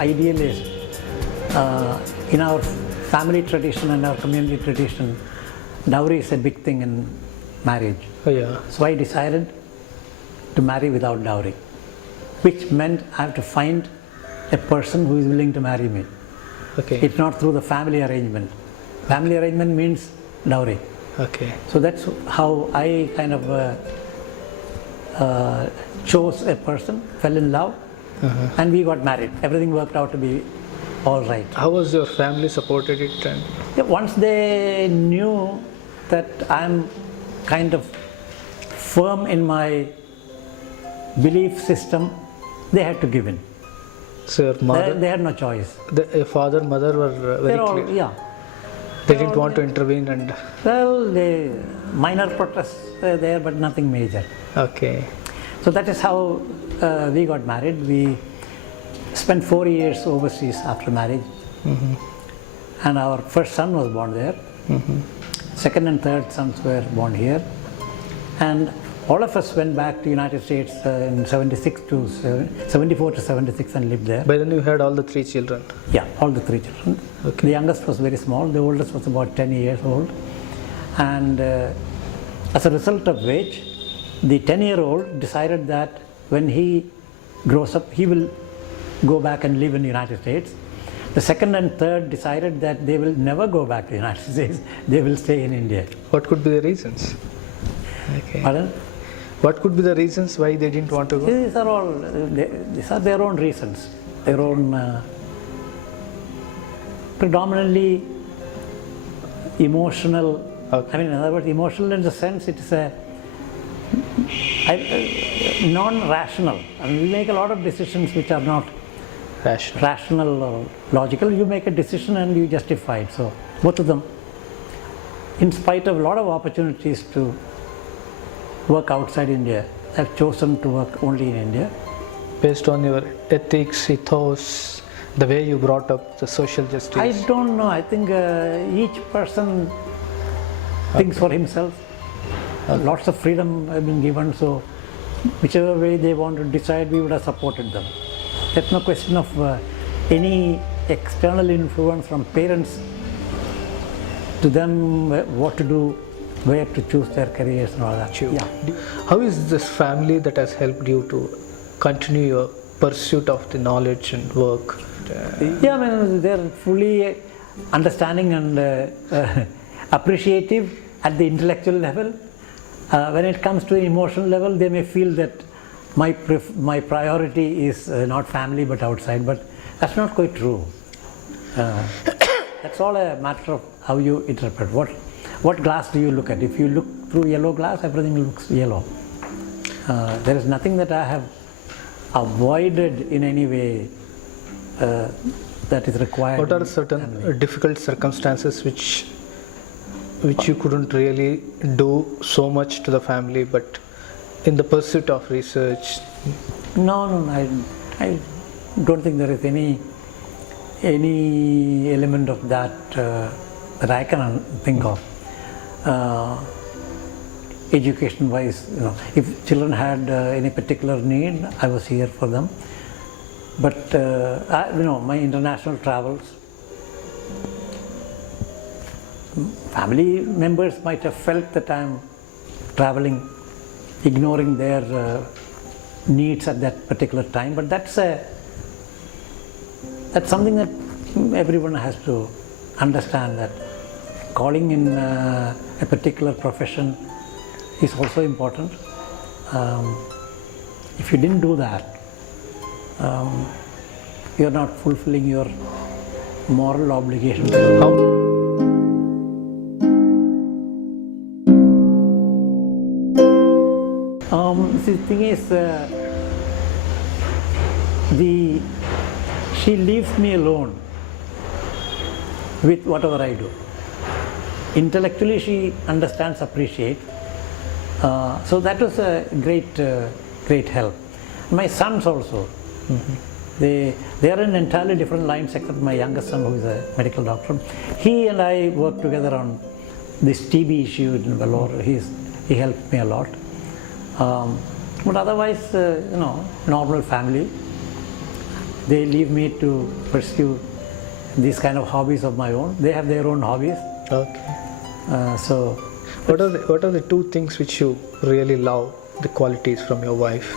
idealist. In our family tradition and our community tradition, dowry is a big thing in marriage. Oh, yeah. So I decided to marry without dowry, which meant I have to find a person who is willing to marry me. Okay. It's not through the family arrangement. Family arrangement means dowry. Okay. So that's how I kind of chose a person, fell in love, and we got married. Everything worked out to be all right. How was your family supported it? And Yeah, once they knew that I'm kind of firm in my belief system, they had to give in. so your mother, They had no choice. your father, mother were very They're all, clear. yeah. They didn't want to intervene and Well, they minor protests were there, but nothing major. okay. So that is how we got married. We spent 4 years overseas after marriage, and our first son was born there. Second and third sons were born here, and all of us went back to United States in 74 to 76 and lived there. By then you had all the 3 children. Yeah, all the 3 children. Okay. The youngest was very small, the oldest was about 10 years old. And as a result of which, the 10-year-old decided that when he grows up, he will go back and live in the United States. The second and third decided that they will never go back to the United States, they will stay in India. What could be the reasons? Okay. Pardon? What could be the reasons why they didn't want to go? These are all, these are their own reasons, their own predominantly emotional. Okay. I mean, in other words, emotional in the sense it is a non-rational. I mean, we make a lot of decisions which are not Rational. rational or logical. You make a decision and you justify it. So both of them, in spite of a lot of opportunities to work outside India, have chosen to work only in India. Based on your ethics, ethos, the way you brought up the social justice. I don't know. I think each person thinks for himself. Lots of freedom have been given, so whichever way they want to decide, we would have supported them. There's no question of any external influence from parents to them, what to do, where to choose their careers and all that. Yeah. How is this family that has helped you to continue your pursuit of the knowledge and work? Yeah, I mean, they're fully understanding and appreciative at the intellectual level. When it comes to the emotional level, they may feel that my priority is not family but outside, but that's not quite true. That's all a matter of how you interpret. What glass do you look at? If you look through yellow glass, everything looks yellow. There is nothing that I have avoided in any way that is required. What are certain difficult circumstances which you couldn't really do so much to the family, but in the pursuit of research? No, I don't think there is any element of that that I can think of. Education wise, if children had any particular need, I was here for them. But my international travels, family members might have felt that I'm traveling, ignoring their needs at that particular time, but that's something that everyone has to understand, that calling in a particular profession is also important. If you didn't do that, you're not fulfilling your moral obligation. The thing is, she leaves me alone with whatever I do. Intellectually, she understands, appreciates. So that was a great help. My sons also, they are in entirely different lines except my youngest son, who is a medical doctor. He and I worked together on this TB issue in Vellore. He helped me a lot. But otherwise, normal family. they leave me to pursue these kind of hobbies of my own. They have their own hobbies. Okay. So, What are the two things which you really love, the qualities from your wife?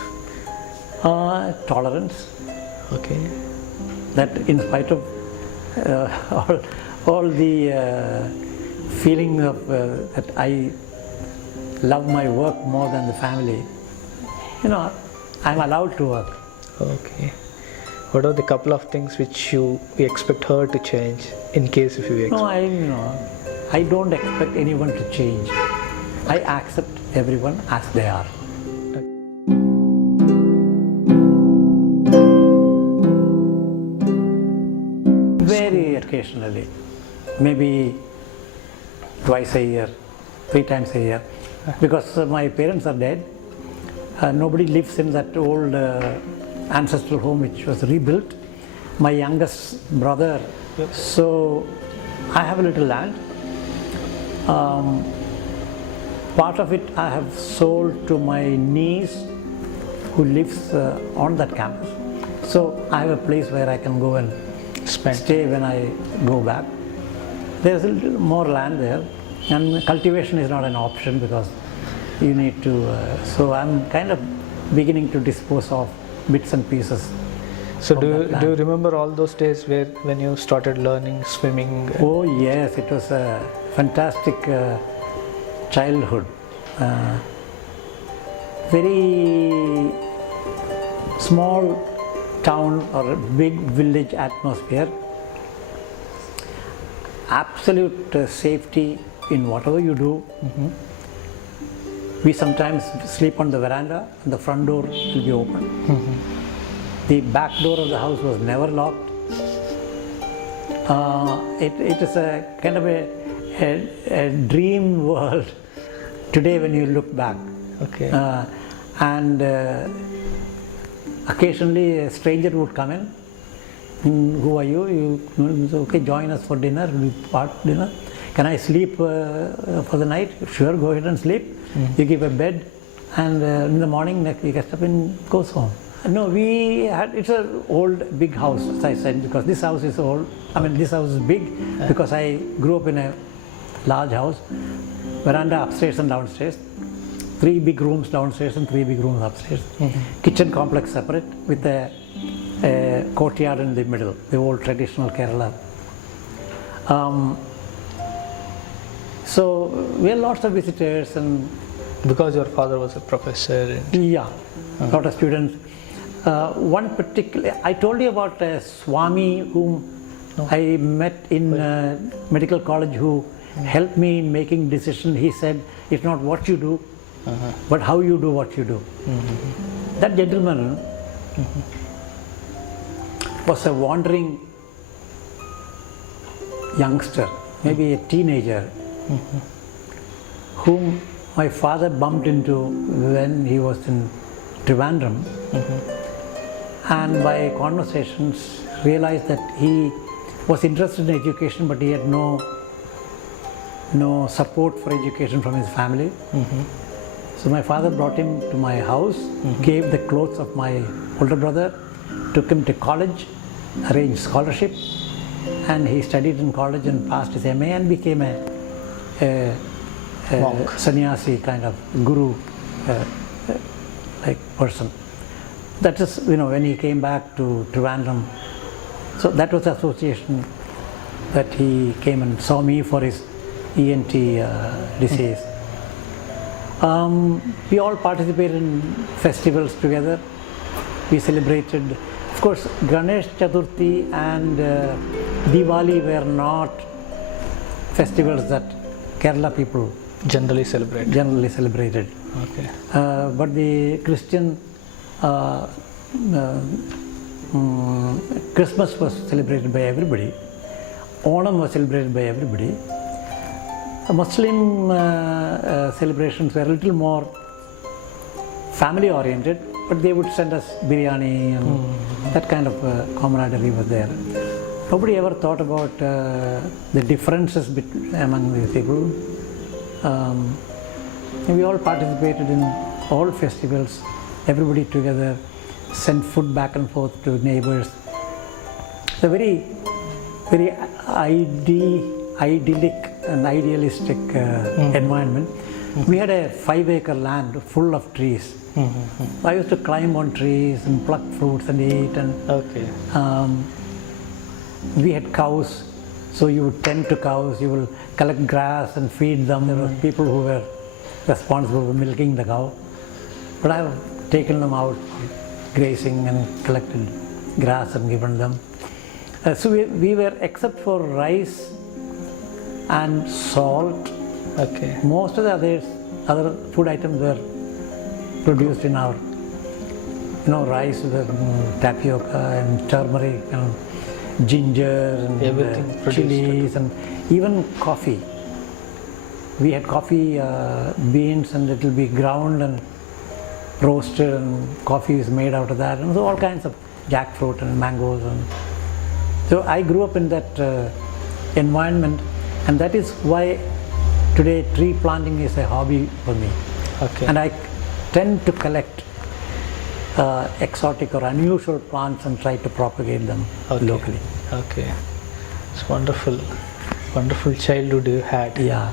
tolerance. Okay. That in spite of all the feeling of that I love my work more than the family, I'm allowed to work. Okay. What are the couple of things which you expect her to change in case if you expect? No, I don't expect anyone to change. I accept everyone as they are. Very occasionally, maybe twice a year, 3 times a year, because my parents are dead. Nobody lives in that old ancestral home which was rebuilt. My youngest brother, so I have a little land. Part of it I have sold to my niece who lives on that campus. So I have a place where I can go and stay when I go back. There's a little more land there, and cultivation is not an option because you need to, so I'm kind of beginning to dispose of bits and pieces. So do you remember all those days when you started learning swimming? Oh yes, it was a fantastic childhood. Very small town or a big village atmosphere. Absolute safety in whatever you do. Mm-hmm. We sometimes sleep on the veranda and the front door will be open. Mm-hmm. The back door of the house was never locked. It is a kind of a dream world today when you look back. Okay. And occasionally a stranger would come in. Who are you? Okay, join us for dinner. We part dinner. Can I sleep for the night? Sure, go ahead and sleep. Mm-hmm. You give a bed, and in the morning he gets up and goes home. No, it's an old big house, as I said, because this house is old. I mean, this house is big because I grew up in a large house. Veranda upstairs and downstairs. 3 big rooms downstairs and 3 big rooms upstairs. Mm-hmm. Kitchen complex separate with a courtyard in the middle, the old traditional Kerala. So we had lots of visitors, and because your father was a professor. Yeah, a lot of students. One particular, I told you about a Swami whom I met in medical college who helped me in making decisions. He said, it's not what you do, but how you do what you do. Mm-hmm. That gentleman was a wandering youngster, maybe a teenager, whom my father bumped into when he was in Trivandrum, and by conversations realized that he was interested in education, but he had no support for education from his family. So my father brought him to my house, gave the clothes of my older brother, took him to college, arranged scholarship, and he studied in college and passed his MA and became a sannyasi kind of guru like person. That is, when he came back to Trivandrum, so that was the association that he came and saw me for his ENT disease. We all participated in festivals together. We celebrated, of course, Ganesh Chaturthi and Diwali were not festivals that Kerala people generally celebrated. Okay. But the Christian Christmas was celebrated by everybody. Onam was celebrated by everybody. Muslim celebrations were a little more family oriented, but they would send us biryani and that kind of camaraderie was there. Nobody ever thought about the differences among the people. We all participated in all festivals, everybody together, sent food back and forth to neighbors. It's a very idyllic and idealistic environment. We had a 5-acre land full of trees. I used to climb on trees and pluck fruits and eat. And Okay. we had cows, so you would tend to cows. You will collect grass and feed them. There were people who were responsible for milking the cow. But I have taken them out grazing and collected grass and given them. So we were, except for rice and salt, Okay. most of the other food items were produced in our, rice with tapioca and turmeric and ginger and Everything produced. chilies and even coffee. We had coffee beans, and it will be ground and roasted, and coffee is made out of that, and so all kinds of jackfruit and mangoes. And so I grew up in that environment, and that is why today tree planting is a hobby for me. Okay. And I tend to collect exotic or unusual plants and try to propagate them Okay. locally. Okay. It's wonderful. Wonderful childhood you had. Yeah.